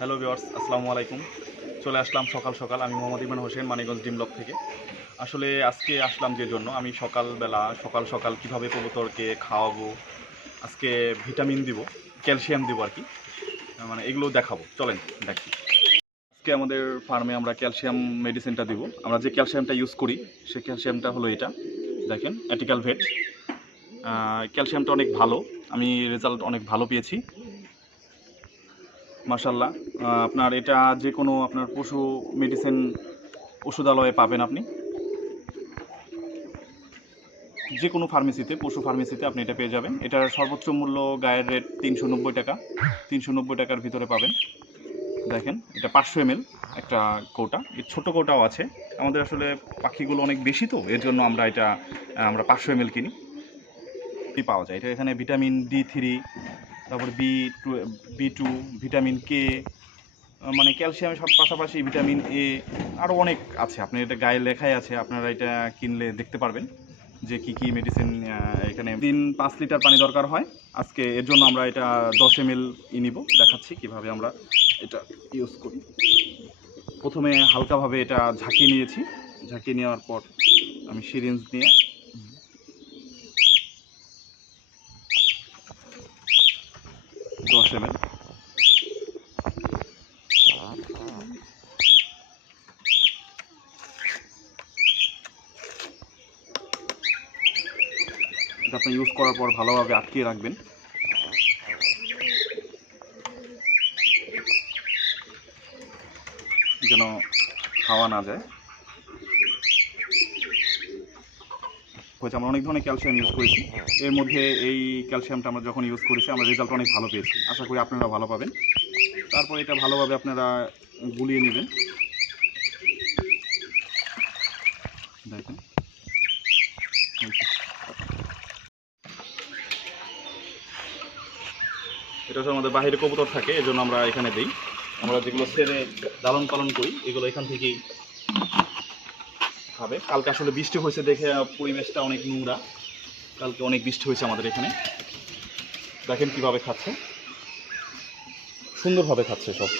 Hello viewers, আসসালামু আলাইকুম। চলে আসলাম সকাল সকাল। আমি মোহাম্মদ ইমরান হোসেন, মানিকগঞ্জ ডিম ব্লক থেকে। আসলে আজকে আসলাম যে জন্য, আমি সকালবেলা সকাল সকাল কীভাবে কবুতরকে খাওয়াবো, আজকে ভিটামিন দিব, ক্যালসিয়াম দিব আর কি, মানে এগুলো দেখাবো। চলেন দেখি। আজকে আমাদের ফার্মে আমরা ক্যালসিয়াম মেডিসিনটা দিব। আমরা যে ক্যালসিয়ামটা ইউজ করি সেই ক্যালসিয়ামটা হলো এটা, দেখেন এটিক্যাল ভেট। ক্যালসিয়ামটা অনেক ভালো, আমি রেজাল্ট অনেক ভালো পেয়েছি মাশাল্লাহ। আপনার এটা যে কোনো আপনার পশু মেডিসিন ওষুধালয়ে পাবেন, আপনি যে কোনো ফার্মেসিতে, পশু ফার্মেসিতে আপনি এটা পেয়ে যাবেন। এটার সর্বোচ্চ মূল্য গায়ের রেট 390 টাকা, 390 টাকার ভিতরে পাবেন। দেখেন এটা 500 ml একটা কৌটা, এর ছোটো কৌটাও আছে। আমাদের আসলে পাখিগুলো অনেক বেশি, তো এর জন্য আমরা 500 ml কিনি, পাওয়া যায় এটা। এখানে ভিটামিন D3, তারপর B2, ভিটামিন কে, মানে ক্যালসিয়ামের সব পাশাপাশি ভিটামিন এ আরও অনেক আছে। আপনার এটা গায়ে লেখাই আছে, আপনারা এটা কিনলে দেখতে পারবেন যে কি কি মেডিসিন এখানে। দিন 5 লিটার পানি দরকার হয়। আজকে এর জন্য আমরা এটা 10 ml নিব, দেখাচ্ছি কিভাবে আমরা এটা ইউজ করি। প্রথমে হালকাভাবে এটা ঝাঁকিয়ে নিয়েছি, ঝাঁকিয়ে নেওয়ার পর আমি সিরিঞ্জ নিয়ে 10 ml আপনি ইউজ করার পর ভালোভাবে আটকিয়ে রাখবেন যেন হাওয়া না যায়। আমরা অনেক ধরনের ক্যালসিয়াম ইউজ করেছি, এর মধ্যে এই ক্যালসিয়ামটা আমরা যখন ইউজ করেছি আমরা রেজাল্ট অনেক ভালো পেয়েছি। আশা করি আপনারা ভালো পাবেন। তারপর এটা ভালোভাবে আপনারা গুলিয়ে নেবেন। দেখেন এটা হচ্ছে আমাদের বাহিরে কবুতর থাকে, এই জন্য আমরা এখানে দিই। আমরা যেগুলো ছেড়ে লালন পালন করি এগুলো এখান থেকেই খাবে। কালকে আসলে বৃষ্টি হয়েছে দেখে পরিবেশটা অনেক নোংরা, কালকে অনেক বৃষ্টি হয়েছে আমাদের এখানে। দেখেন কিভাবে খাচ্ছে, সুন্দরভাবে খাচ্ছে সব।